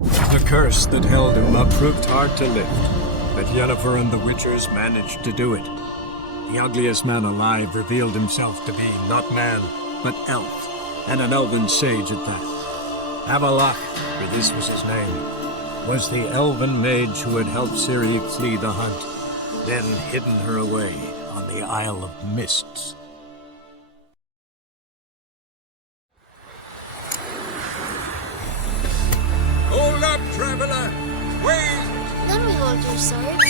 The curse that held him up proved hard to lift, but Yennefer and the Witchers managed to do it. The ugliest man alive revealed himself to be not man, but elf, and an elven sage at that. Avalok, for this was his name, was the elven mage who had helped Ciri flee the hunt, then hidden her away on the Isle of Mists. Hold up, traveler! Wait! Let me hold your sword.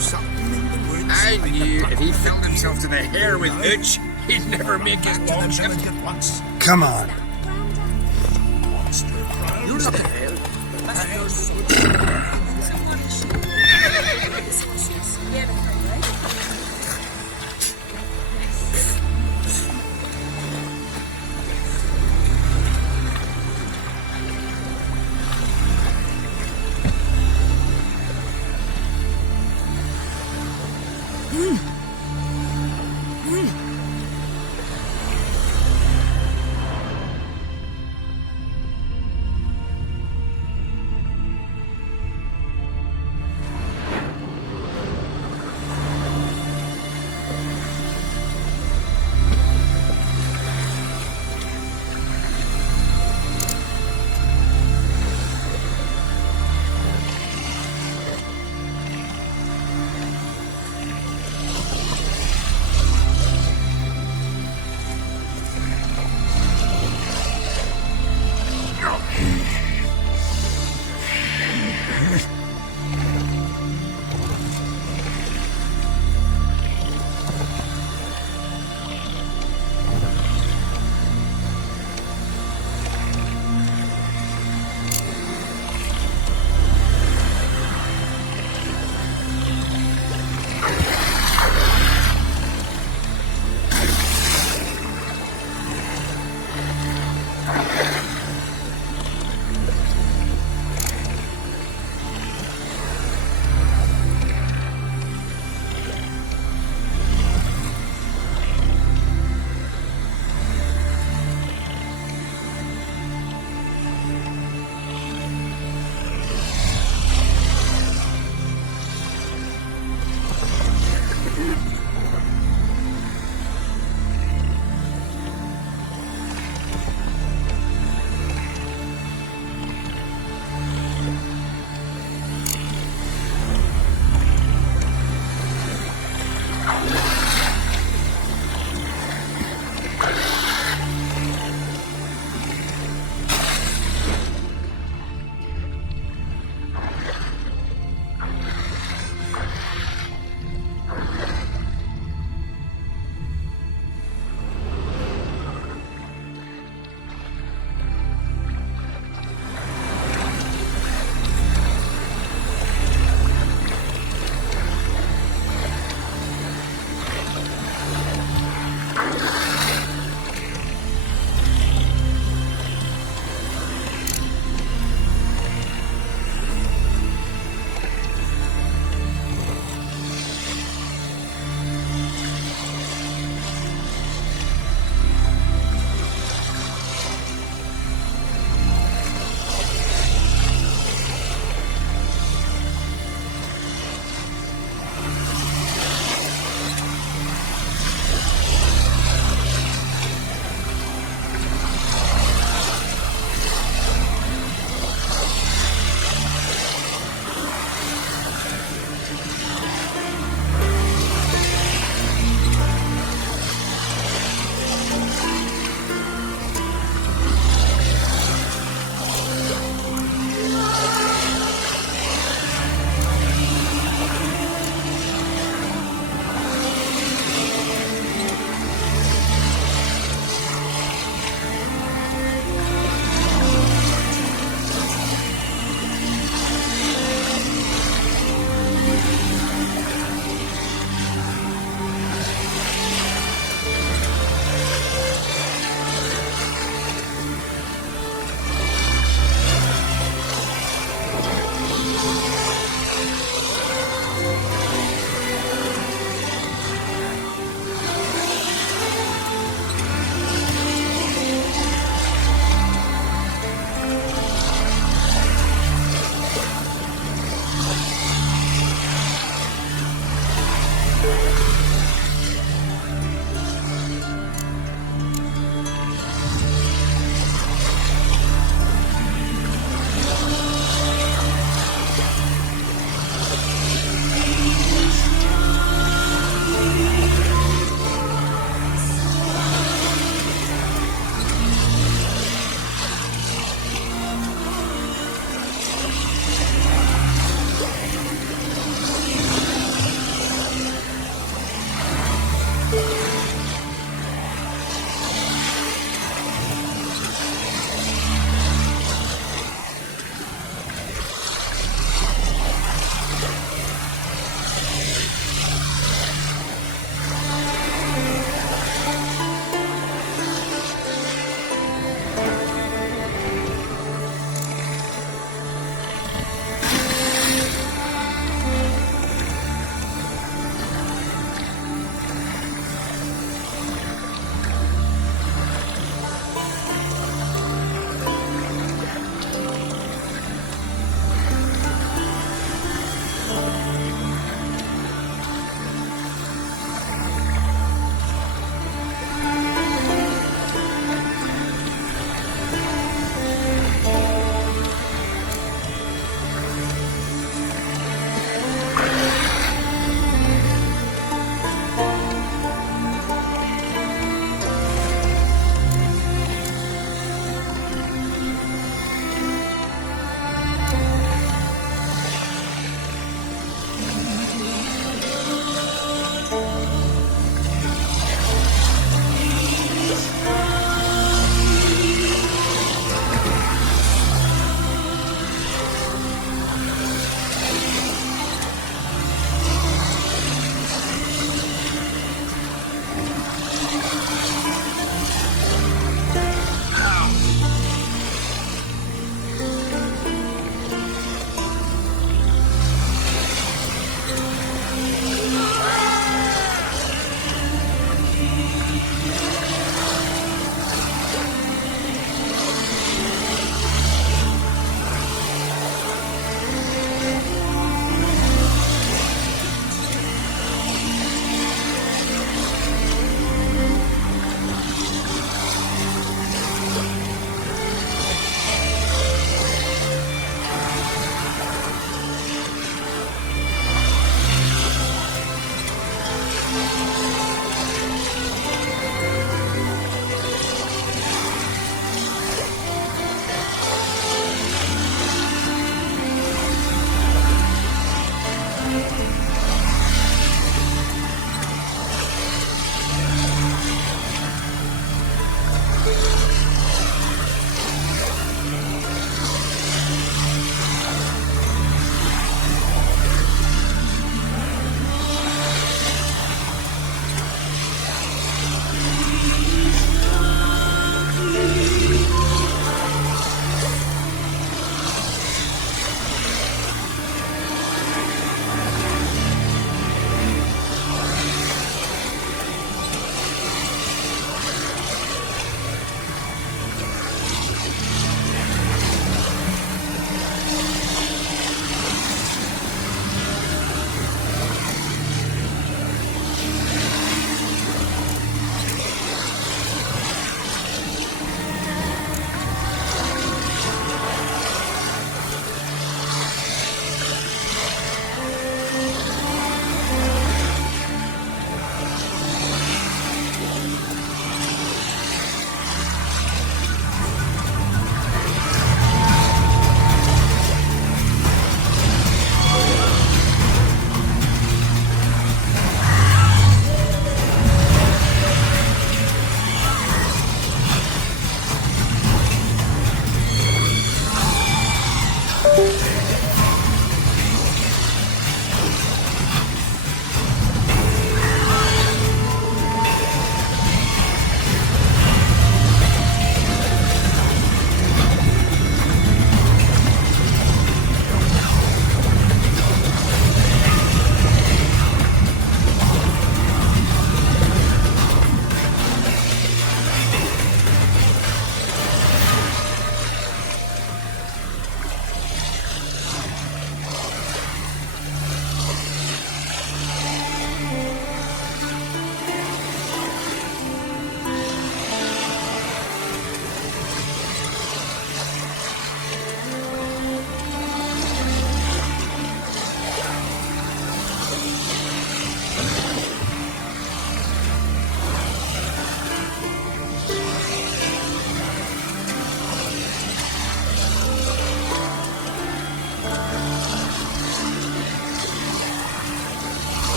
Something in the woods. I knew if he filled himself to the hair with hooch, he'd never make his long ship. Come on. You're not the hell.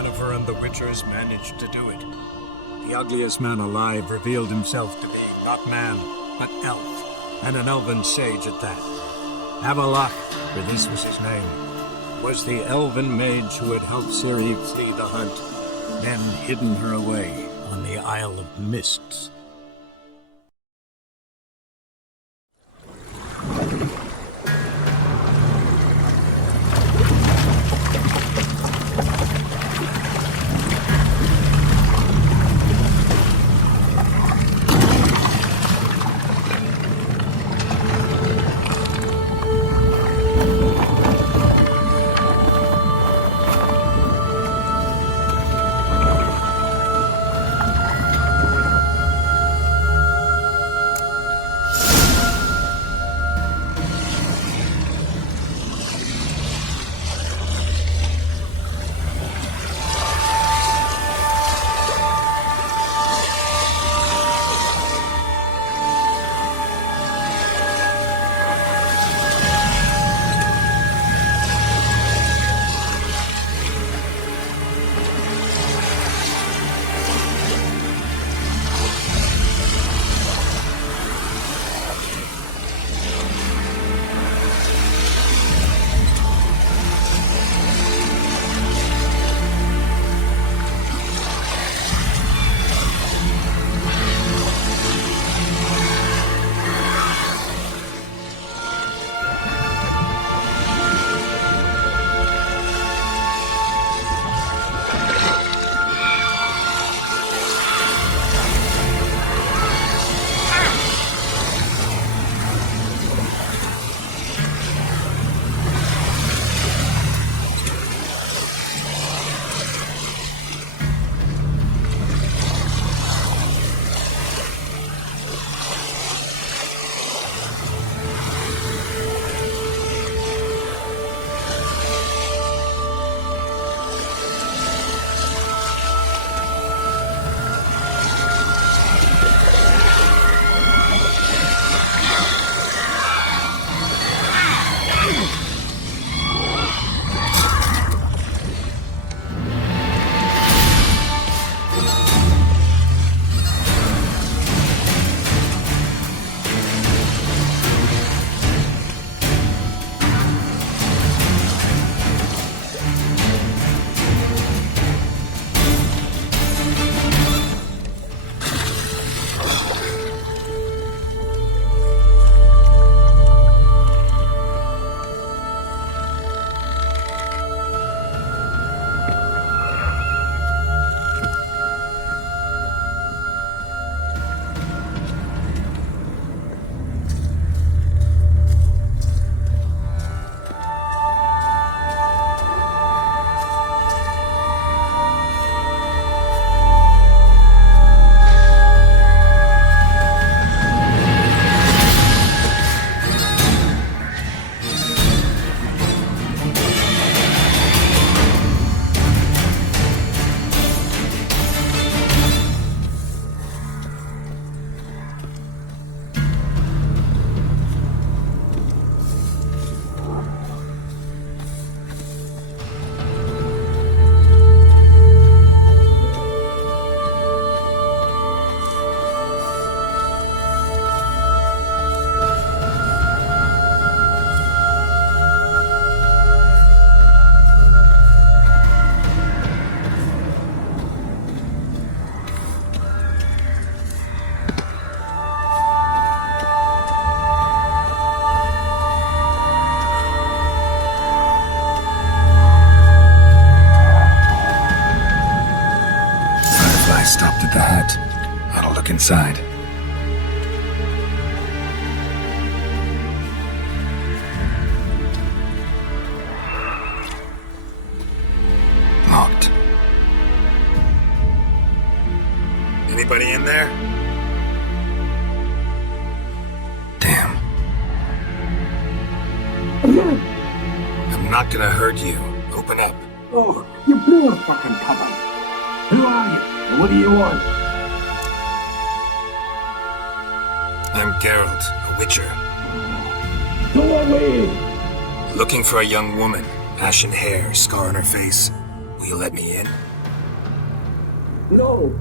Yennefer and the Witchers managed to do it. The ugliest man alive revealed himself to be not man, but elf, and an elven sage at that. Avalok, for this was his name, was the elven mage who had helped Ciri flee the hunt, then hidden her away on the Isle of Mists. Stopped at the hut. I'll look inside. Locked. Anybody in there? Damn. I'm not gonna hurt you. Open up. Oh, you blew a fucking cover. Who are you? And what do you want? I'm Geralt, a witcher. Go away! Looking for a young woman. Ashen hair, scar on her face. Will you let me in? No.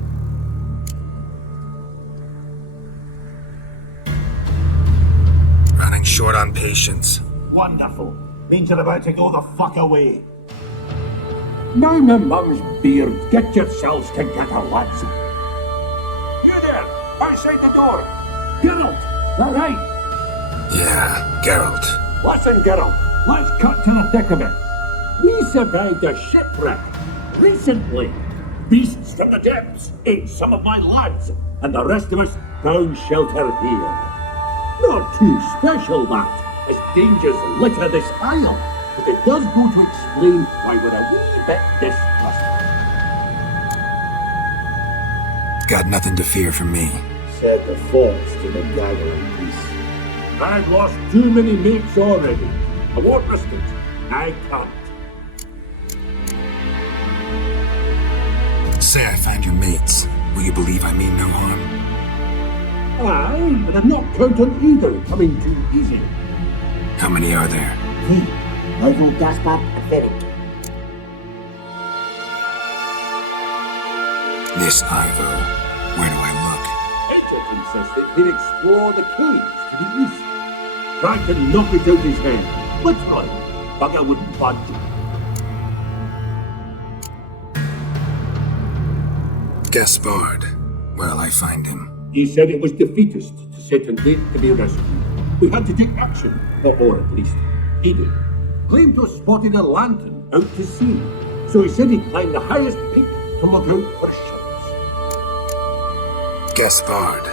Running short on patience. Wonderful. Means you're about to go the fuck away. Now my mum's beard, get yourselves together, lads. You there, outside the door. Geralt, that right? Yeah, Geralt. Listen, Geralt, let's cut to the thick of it. We survived a shipwreck recently. Beasts from the depths ate some of my lads, and the rest of us found shelter here. Not too special, that, as dangers litter this isle, but it does go to explain why we're a wee bit distrustful. Got nothing to fear from me. Said the fox to the gathering piece. I've lost too many mates already. I won't risk it. I can't. Say I find your mates. Will you believe I mean no harm? Aye, but I'm not count on either coming too easy. How many are there? Hey, Ivo, Gaspard, and Ferric. This Ivo. Where do I Agent insisted he'd explore the caves to the east. Tried to knock it out his head. Literally. Bugger wouldn't budge. look? Gaspard. Where'll I find him? He said it was defeatist to set a date to be rescued. We had to take action, or at least he did. Claimed to have spotted a lantern out to sea, so he said he'd climb the highest peak to look out for ships. Gaspard.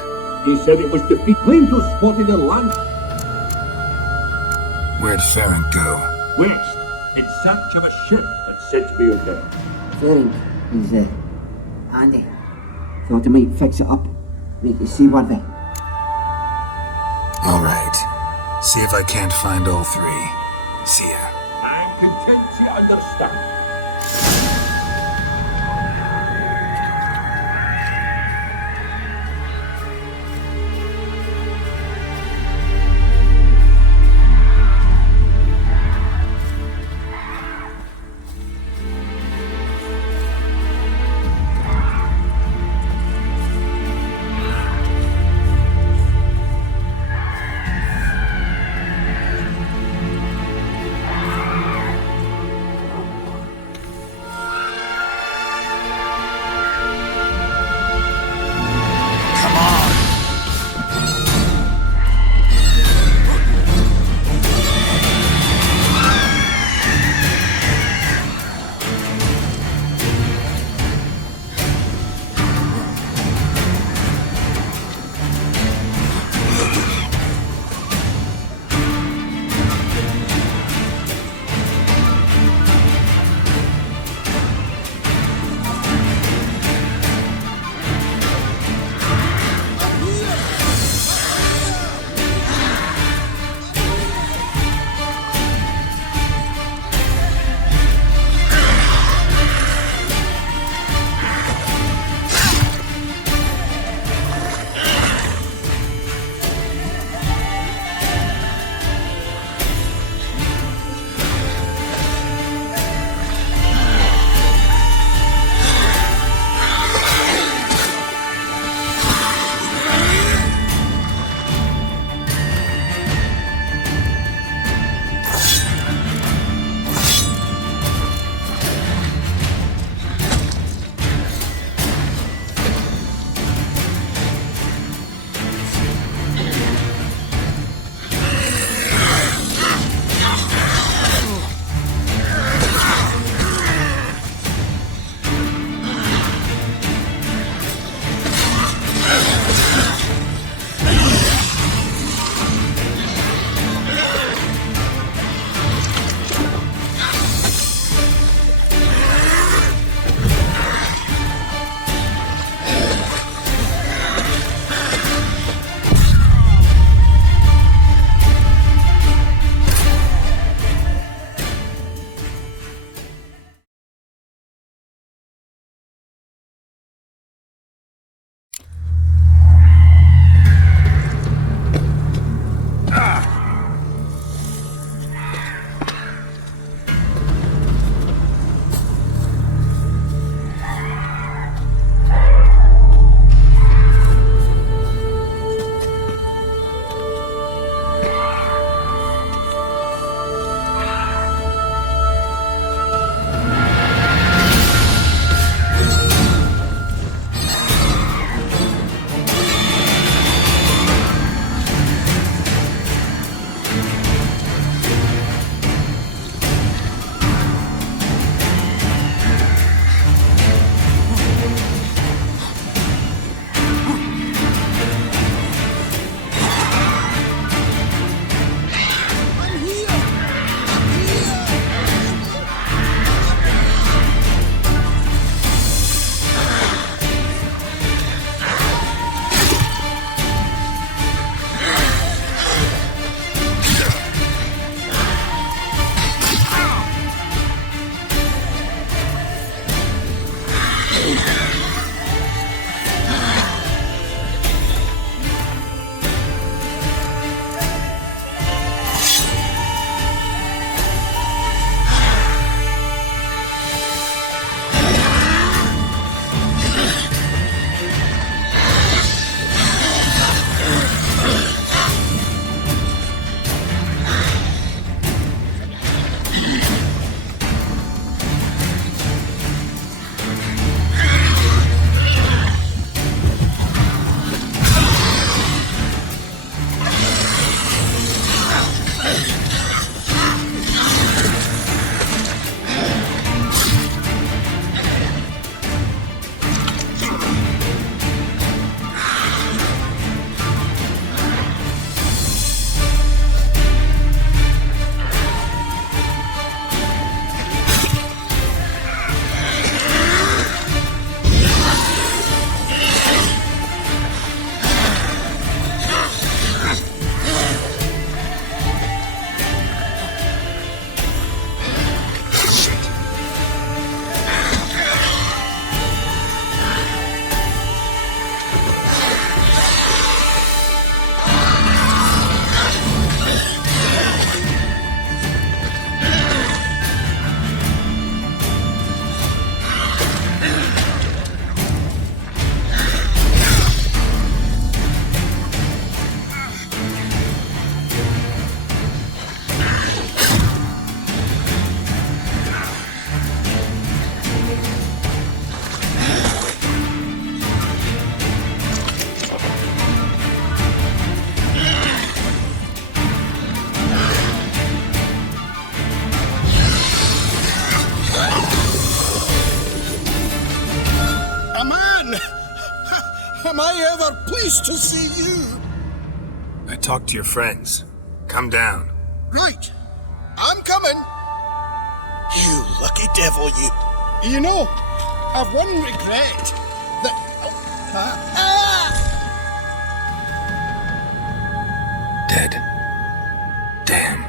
He said it was defeat. Claimed to have spotted a lantern Where'd Farron go? west in search of a ship that's said to be out there. Ferric, he's handy. Thought he might fix it up, make it seaworthy. All right. See if I can't find all three. See ya. I'm content you understand. Am I ever pleased to see you? I talked to your friends. Come down. Right. I'm coming. You lucky devil, you. You know, I've one regret. That... Dead. Damn.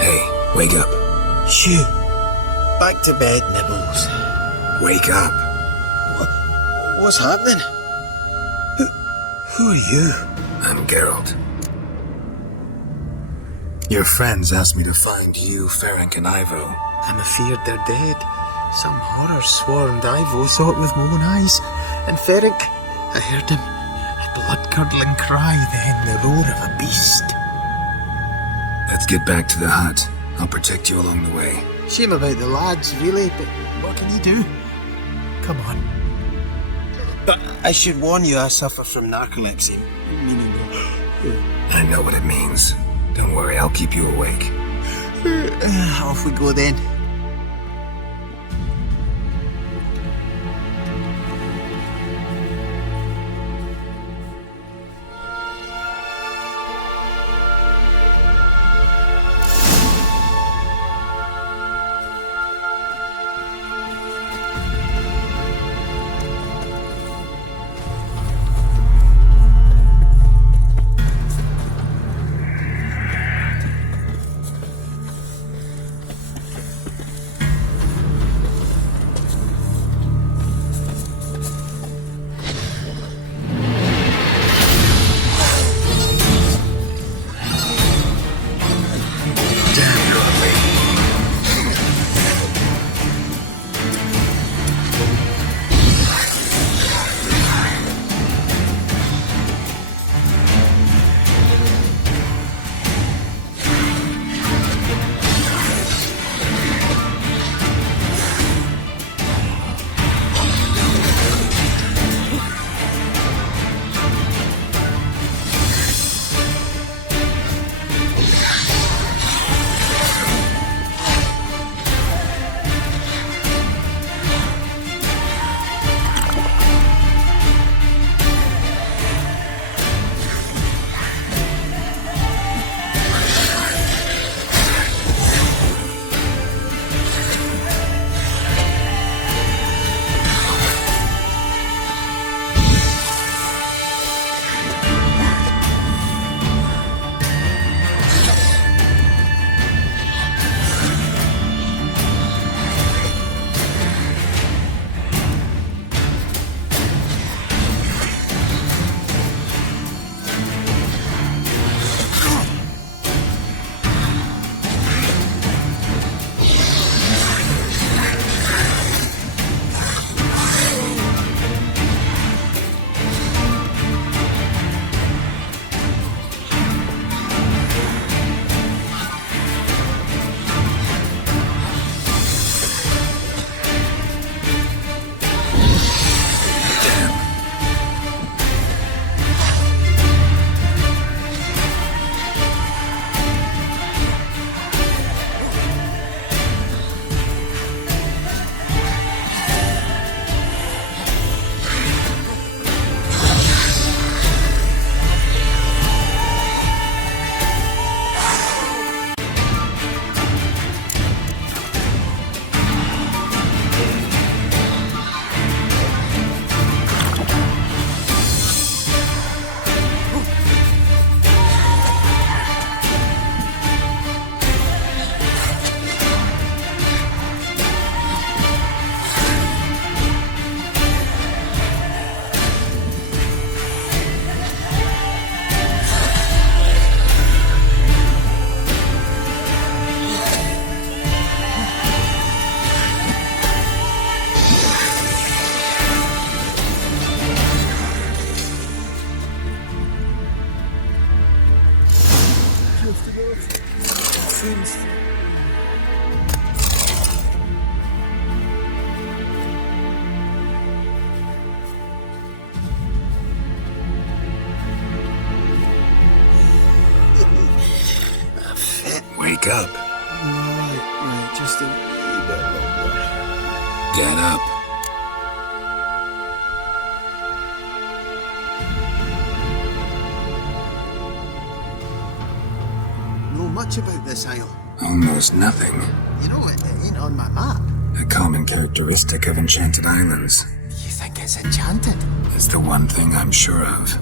Hey, wake up. Shoo. Back to bed, Nibbles. Wake up. What's happening? Who are you? I'm Geralt. Your friends asked me to find you, Ferenc, and Ivo. I'm afeard they're dead. Some horror swarmed Ivo, saw it with my own eyes. And Ferenc, I heard him. A blood-curdling cry, then the roar of a beast. Let's get back to the hut. I'll protect you along the way. Shame about the lads, really, but what can you do? Come on. But I should warn you, I suffer from narcolepsy. Meaning... I know what it means. Don't worry, I'll keep you awake. Off we go then. Wake up. Right, just a wee bit longer. Get up. Know much about this isle? Almost nothing. You know, it ain't on my map. A common characteristic of enchanted islands. You think it's enchanted? It's the one thing I'm sure of.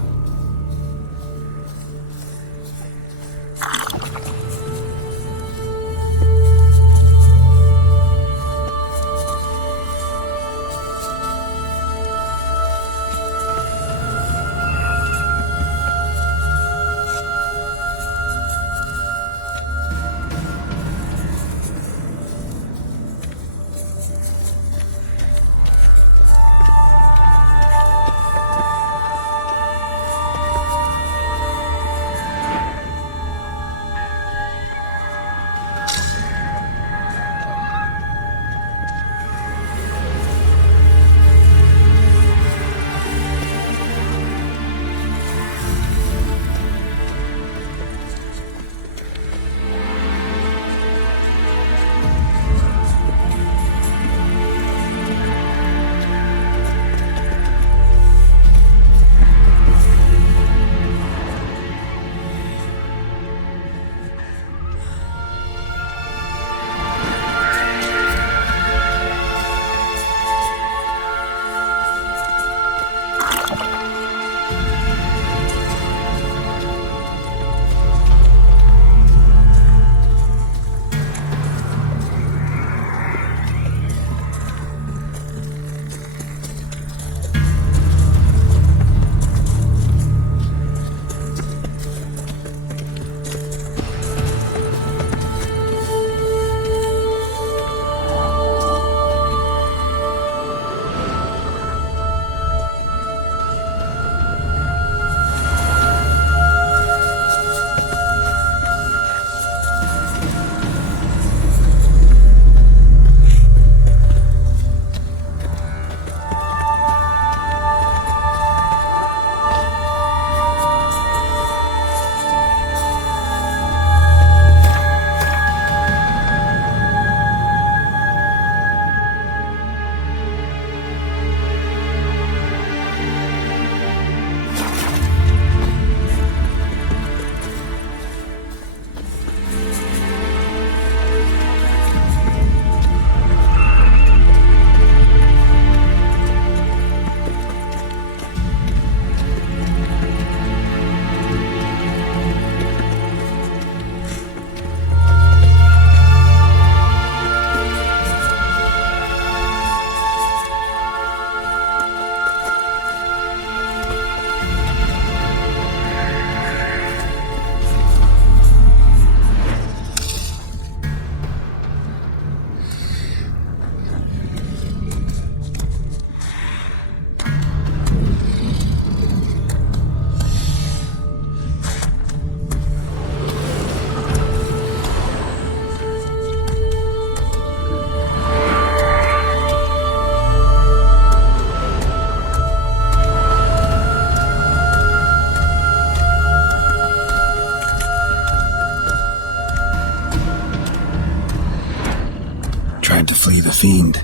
fiend.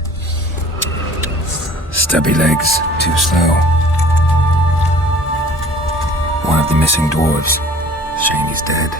Stubby legs, too slow. One of the missing dwarves. Shane he's dead.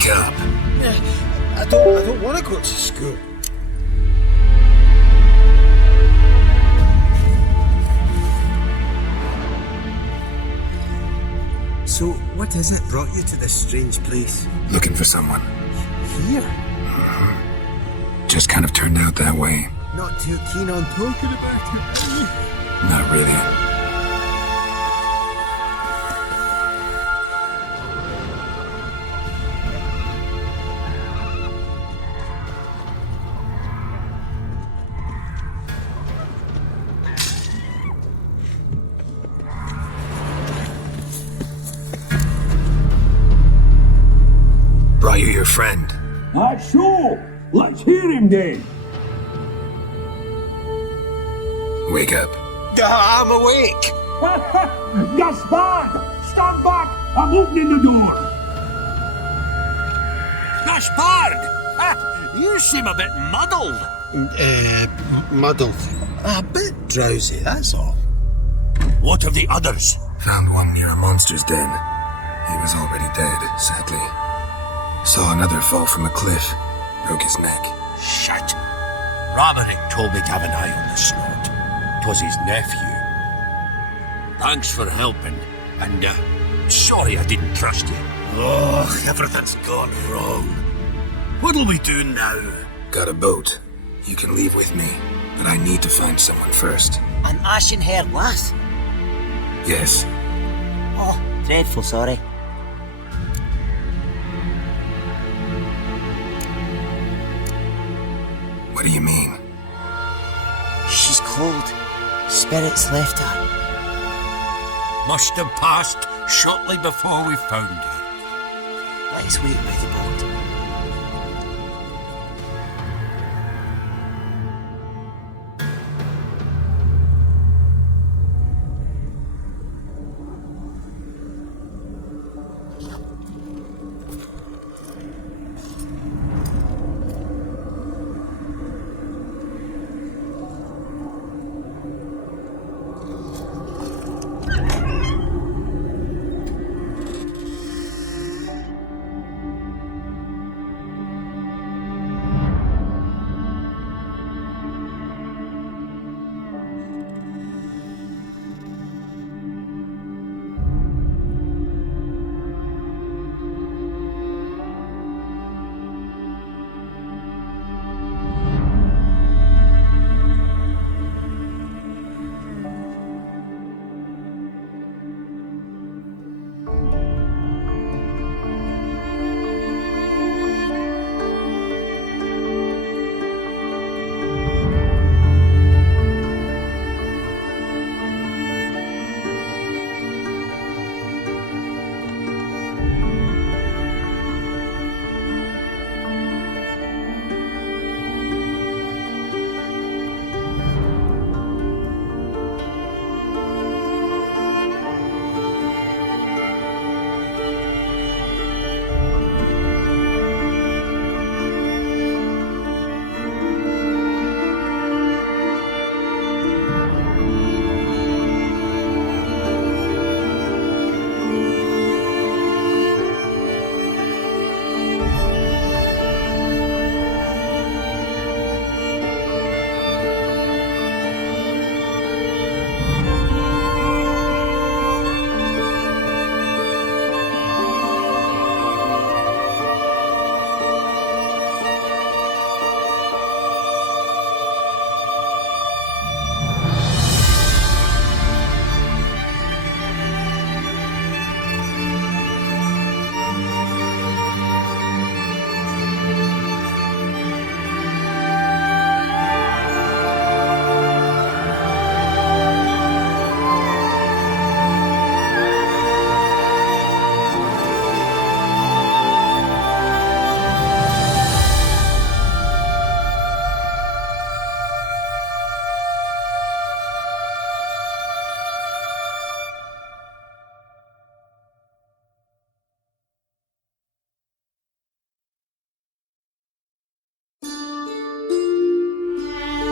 Wake up. I don't want to go to school. So, what is it brought you to this strange place? Looking for someone. Here? Just kind of turned out that way. Not too keen on talking about it, are you? Not really. Brought you your friend. Sure. Let's hear him then. Wake up. I'm awake. Gaspard! Stand back! I'm opening the door. Gaspard! You seem a bit muddled. Muddled. A bit drowsy, that's all. What of the others? Found one near a monster's den. He was already dead, sadly. Saw another fall from a cliff. Broke his neck. Shit. Roderick told me to have an eye on the snot. 'Twas his nephew. Thanks for helping, and sorry I didn't trust you. Oh, everything's gone wrong. What'll we do now? Got a boat. You can leave with me, but I need to find someone first. An ashen-haired lass? Yes. Oh, dreadful sorry. What do you mean? She's cold. Spirits left her. Must have passed shortly before we found her. Let's wait by the boat.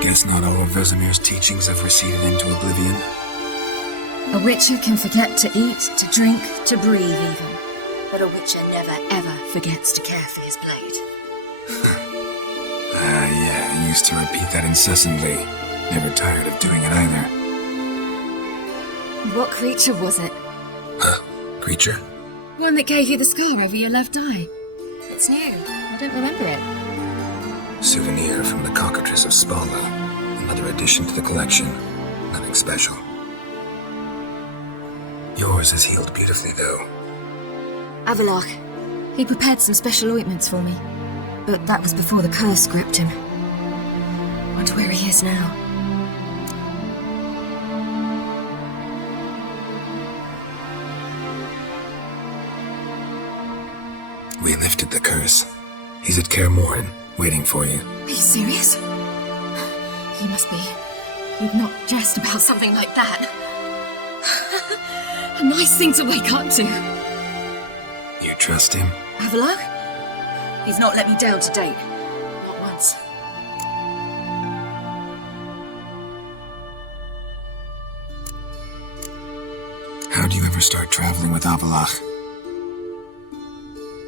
Guess not all of Vesemir's teachings have receded into oblivion. A witcher can forget to eat, to drink, to breathe even. But a witcher never ever forgets to care for his blade. Yeah, I used to repeat that incessantly. Never tired of doing it either. What creature was it? Huh? Creature? One that gave you the scar over your left eye. It's new. I don't remember it. Souvenir from the cockatrice of Spala. Another addition to the collection. Nothing special. Yours is healed beautifully, though. Avalok. He prepared some special ointments for me. But that was before the curse gripped him. Wonder where he is now. We lifted the curse. He's at Kaer Morhen, waiting for you. Are you serious? You must be. You've not dressed about something like that. A nice thing to wake up to. You trust him? Avalok? He's not let me down to date. Not once. How'd you ever start traveling with Avalach?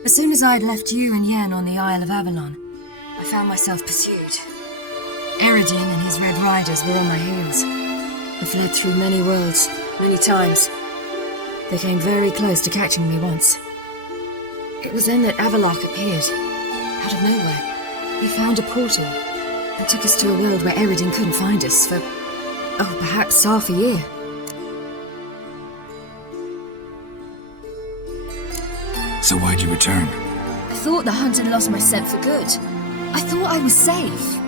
As soon as I'd left you and Yen on the Isle of Avalon, I found myself pursued. Eredin and his Red Riders were on my heels. I fled through many worlds, many times. They came very close to catching me once. It was then that Avalok appeared, out of nowhere. He found a portal and took us to a world where Eredin couldn't find us for, perhaps half a year. So why'd you return? I thought the hunt had lost my scent for good. I thought I was safe.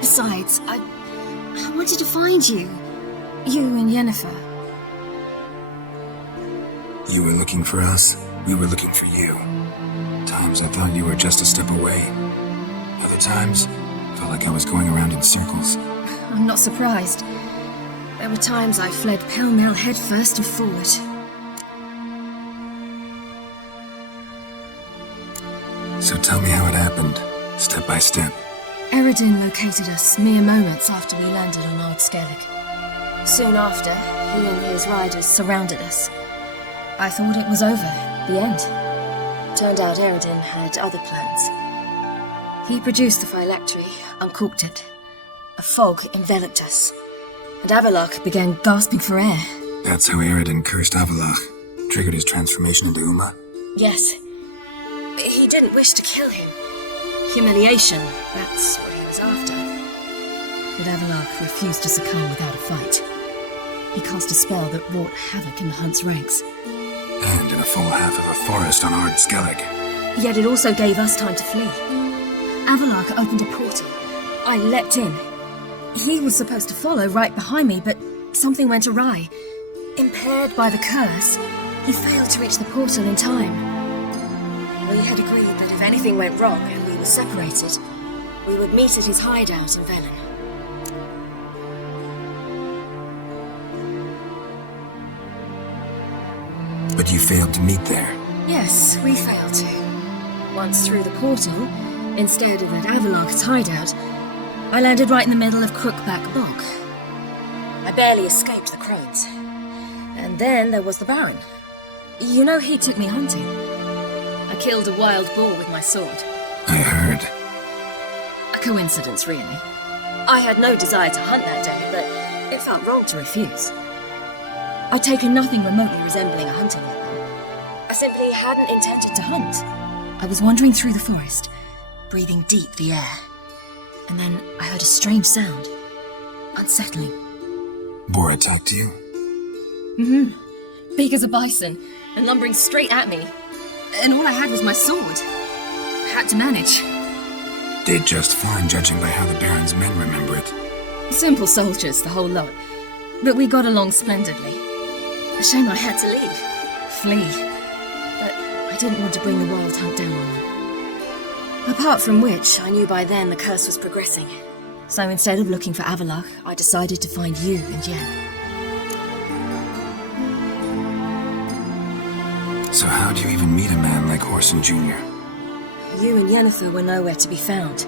Besides, I wanted to find you. You and Yennefer. You were looking for us, we were looking for you. Times I thought you were just a step away. Other times, felt like I was going around in circles. I'm not surprised. There were times I fled pell-mell headfirst and forward. So tell me how it happened, step by step. Eredin located us mere moments after we landed on Old Skellig. Soon after, he and his riders surrounded us. I thought it was over, the end. Turned out Eredin had other plans. He produced the phylactery, uncorked it. A fog enveloped us, and Avalok began gasping for air. That's how Eredin cursed Avalach, triggered his transformation into Uma? Yes. He didn't wish to kill him. Humiliation, that's what he was after. But Avalok refused to succumb without a fight. He cast a spell that wrought havoc in the hunt's ranks. And in a full half of a forest on Ard Skellig. Yet it also gave us time to flee. Avalok opened a portal. I leapt in. He was supposed to follow right behind me, but something went awry. Impaired by the curse, he failed to reach the portal in time. We had agreed that if anything went wrong and we were separated, we would meet at his hideout in Velen. But you failed to meet there. Yes, we failed to. Once through the portal, instead of at Avalok's hideout, I landed right in the middle of Crookback Bog. I barely escaped the crones. And then there was the Baron. You know, he took me hunting. I killed a wild boar with my sword. I heard. A coincidence, really. I had no desire to hunt that day, but it felt wrong to refuse. I'd taken nothing remotely resembling a hunting weapon. I simply hadn't intended to hunt. I was wandering through the forest, breathing deep the air. And then I heard a strange sound. Unsettling. Boar attacked you? Mm-hmm. Big as a bison, and lumbering straight at me. And all I had was my sword. I had to manage. Did just fine, judging by how the Baron's men remember it. Simple soldiers, the whole lot. But we got along splendidly. A shame I had to leave. Flee. But I didn't want to bring the wild hunt down on them. Apart from which, I knew by then the curse was progressing. So instead of looking for Avalok, I decided to find you and Yen. So how do you even meet a man like Horson Jr.? You and Yennefer were nowhere to be found,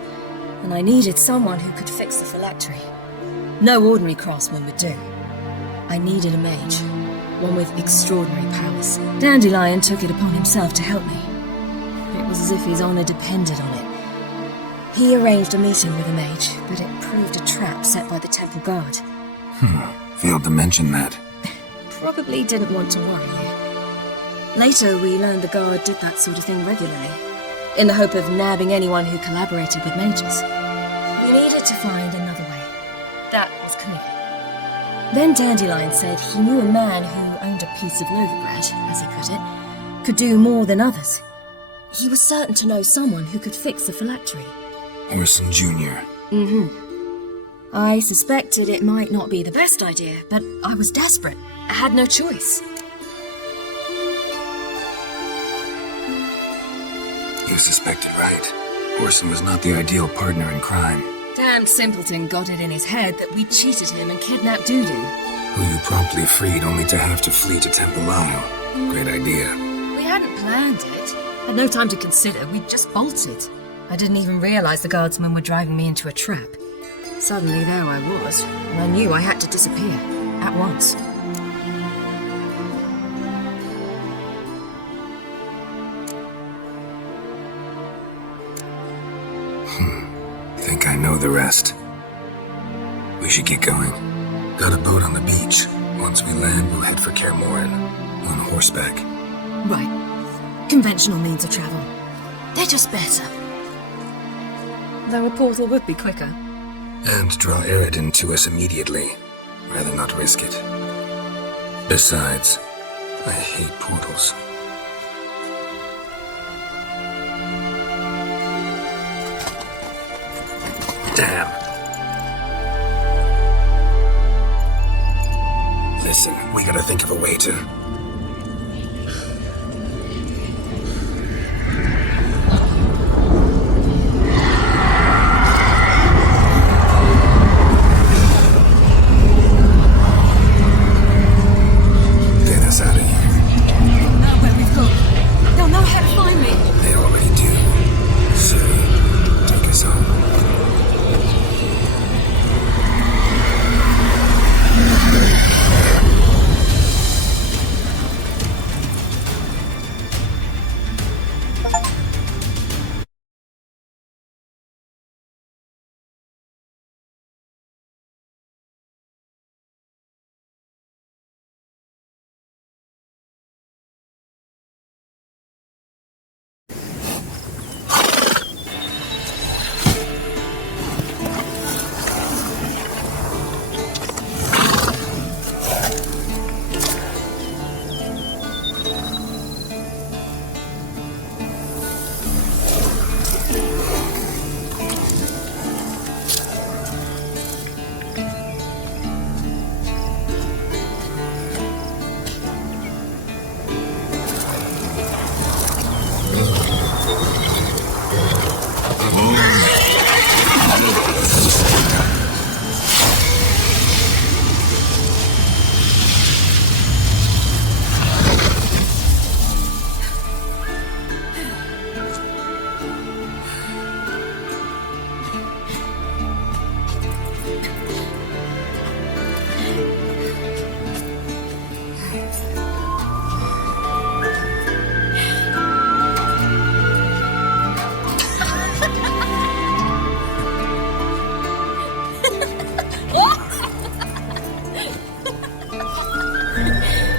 and I needed someone who could fix the phylactery. No ordinary craftsman would do. I needed a mage. one with extraordinary powers. Dandelion took it upon himself to help me. It was as if his honor depended on it. He arranged a meeting with a mage, but it proved a trap set by the temple guard. Failed to mention that. Probably didn't want to worry you. Later, we learned the guard did that sort of thing regularly, in the hope of nabbing anyone who collaborated with mages. We needed to find another way. That was clear. Then Dandelion said he knew a man who owned a piece of Novigrad, as he put it, could do more than others. He was certain to know someone who could fix the phylactery. Orson Jr. I suspected it might not be the best idea, but I was desperate. I had no choice. You suspected right. Orson was not the ideal partner in crime. Damned simpleton got it in his head that we cheated him and kidnapped Dudu. Who you promptly freed only to have to flee to Temple Isle. Great idea. We hadn't planned it. Had no time to consider. We just bolted. I didn't even realize the guardsmen were driving me into a trap. Suddenly there I was, and I knew I had to disappear. At once. Think I know the rest. We should get going. Got a boat on the beach. Once we land, we'll head for Kaer Morhen. On horseback. Right. Conventional means of travel. They're just better. Though a portal would be quicker. And draw Eredin to us immediately. Rather not risk it. Besides, I hate portals. Damn. Listen, we gotta think of a way to... get us out of here. Now where we've gone. They'll know how to find me. They already do. So, take us home.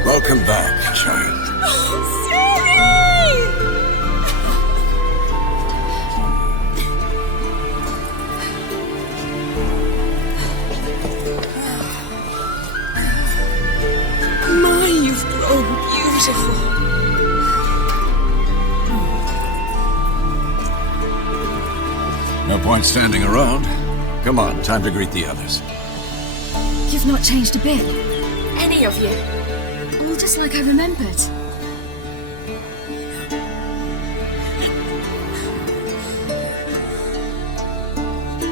Welcome back, child. My, you've grown beautiful. No point standing around. Come on, time to greet the others. You've not changed a bit. Any of you. All just like I remembered.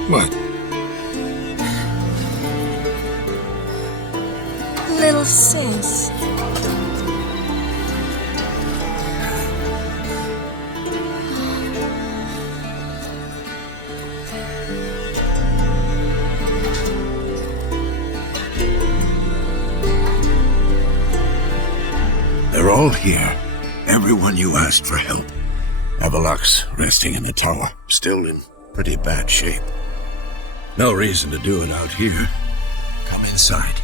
What? Little sis. all here. Everyone you asked for help. Avalok's resting in the tower, still in pretty bad shape. No reason to do it out here. Come inside.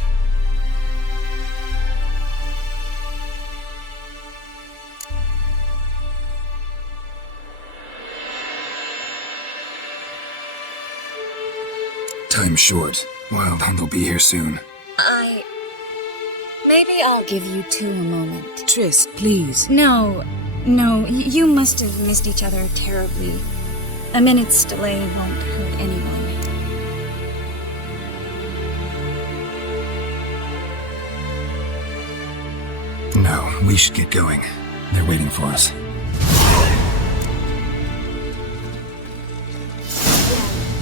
Time's short. Wild Hunt will be here soon. Maybe I'll give you two a moment. Triss, please. No, you must have missed each other terribly. A minute's delay won't hurt anyone. No, we should get going. They're waiting for us.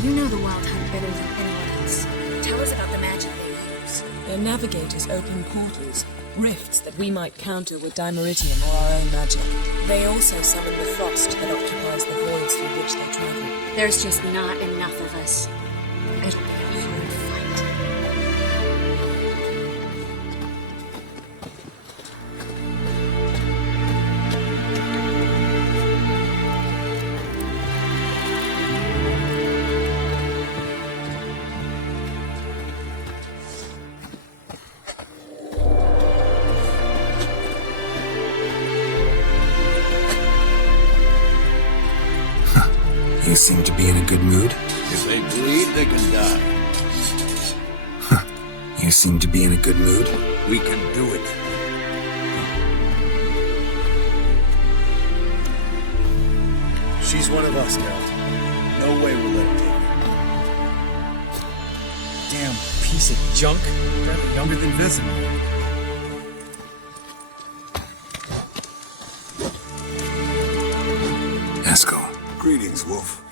You know the Wild Hunt better than anyone else. Tell us about the magic they use. Their navigators open portals, rifts that we might counter with dimeritium or our own magic. They also summon the frost that occupies the voids through which they travel. There's just not enough of us. It'll be a hard fight. You seem to be in a good mood. If they bleed, they can die. You seem to be in a good mood. We can do it. She's one of us, Geralt. No way we'll let her take her. Damn piece of junk. Barely younger than Vesemir. Eskel. Greetings, Wolf.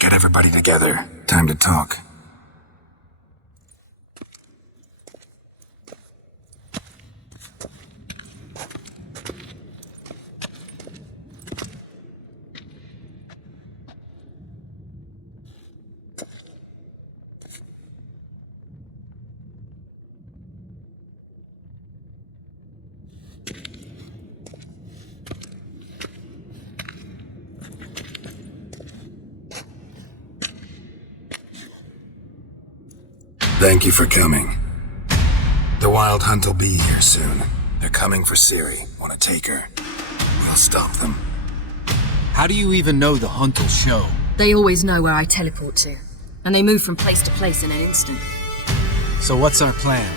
Get everybody together. Time to talk. Thank you for coming. The Wild Hunt will be here soon. They're coming for Ciri. Want to take her? We'll stop them. How do you even know the Hunt will show? They always know where I teleport to, and they move from place to place in an instant. So what's our plan?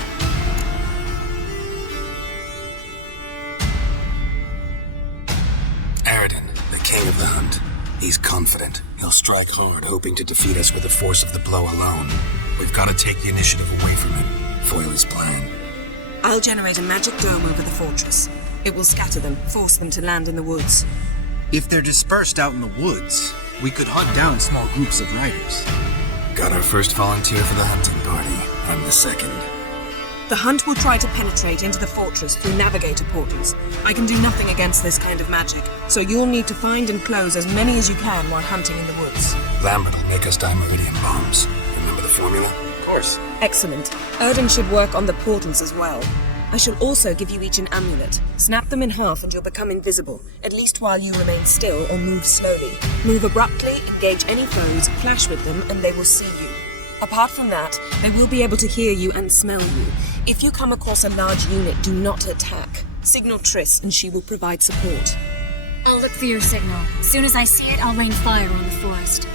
Aridin, the king of the Hunt. He's confident. He'll strike hard, hoping to defeat us with the force of the blow alone. We've got to take the initiative away from him. Foil his plan. I'll generate a magic dome over the fortress. It will scatter them, force them to land in the woods. If they're dispersed out in the woods, we could hunt down small groups of riders. Got our first volunteer for the hunting party. I'm the second. The Hunt will try to penetrate into the fortress through navigator portals. I can do nothing against this kind of magic, so you'll need to find and close as many as you can while hunting in the woods. Lambert will make us dimeridium bombs. Remember the formula? Of course. Excellent. Erden should work on the portals as well. I shall also give you each an amulet. Snap them in half and you'll become invisible, at least while you remain still or move slowly. Move abruptly, engage any foes, clash with them, and they will see you. Apart from that, they will be able to hear you and smell you. If you come across a large unit, do not attack. Signal Triss and she will provide support. I'll look for your signal. As soon as I see it, I'll rain fire on the forest.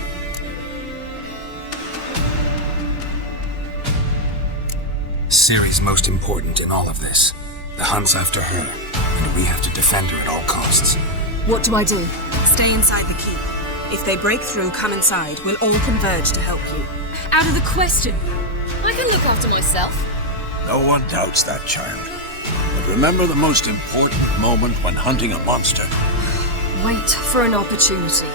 Ciri's most important in all of this. The hunt's after her, and we have to defend her at all costs. What do I do? Stay inside the keep. If they break through, come inside. We'll all converge to help you. Out of the question. I can look after myself. No one doubts that, child. But remember the most important moment when hunting a monster. Wait for an opportunity.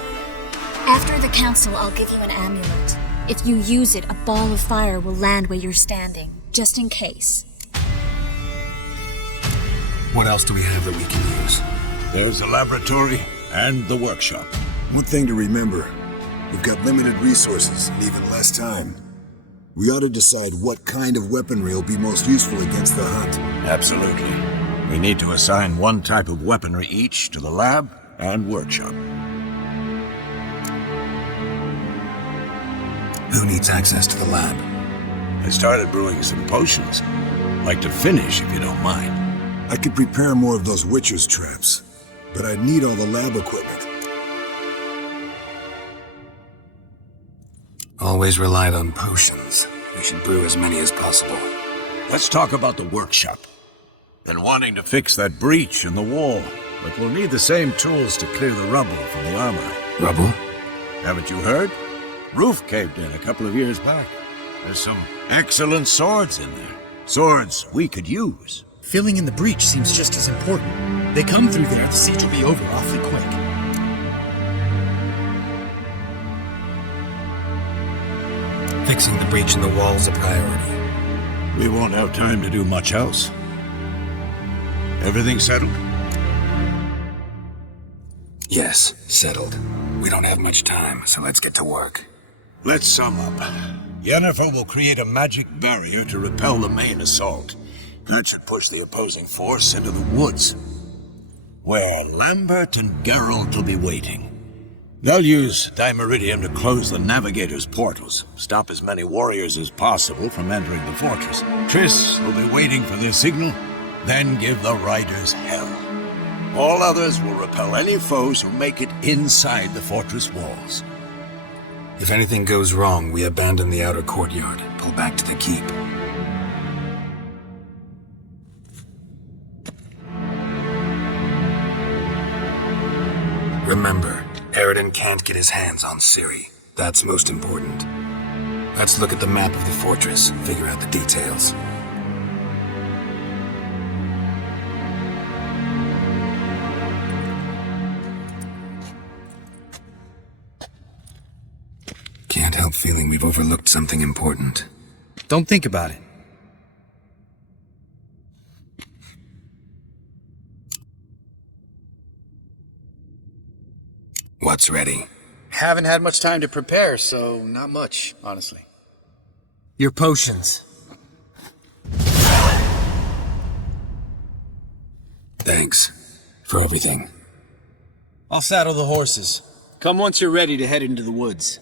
After the council, I'll give you an amulet. If you use it, a ball of fire will land where you're standing, just in case. What else do we have that we can use? There's the laboratory and the workshop. One thing to remember, we've got limited resources and even less time. We ought to decide what kind of weaponry will be most useful against the hunt. Absolutely. We need to assign one type of weaponry each to the lab and workshop. Who needs access to the lab? I started brewing some potions. Like to finish, if you don't mind. I could prepare more of those Witcher's traps, but I'd need all the lab equipment. Always relied on potions. We should brew as many as possible. Let's talk about the workshop. Been wanting to fix that breach in the wall, but we'll need the same tools to clear the rubble from the armory. Rubble? Haven't you heard? Roof caved in a couple of years back. There's some excellent swords in there. Swords we could use. Filling in the breach seems just as important. They come through there, the siege will be over awfully quick. Fixing the breach in the wall is a priority. We won't have time to do much else. Everything settled? Yes, settled. We don't have much time, so let's get to work. Let's sum up. Yennefer will create a magic barrier to repel the main assault. That should push the opposing force into the woods, where Lambert and Geralt will be waiting. They'll use dimeridium to close the navigator's portals, stop as many warriors as possible from entering the fortress. Triss will be waiting for their signal, then give the riders hell. All others will repel any foes who make it inside the fortress walls. If anything goes wrong, we abandon the outer courtyard, pull back to the keep. Remember, Eridan can't get his hands on Ciri. That's most important. Let's look at the map of the fortress, figure out the details. Can't help feeling we've overlooked something important. Don't think about it. What's ready? Haven't had much time to prepare, so not much, honestly. Your potions. Thanks for everything. I'll saddle the horses. Come once you're ready to head into the woods.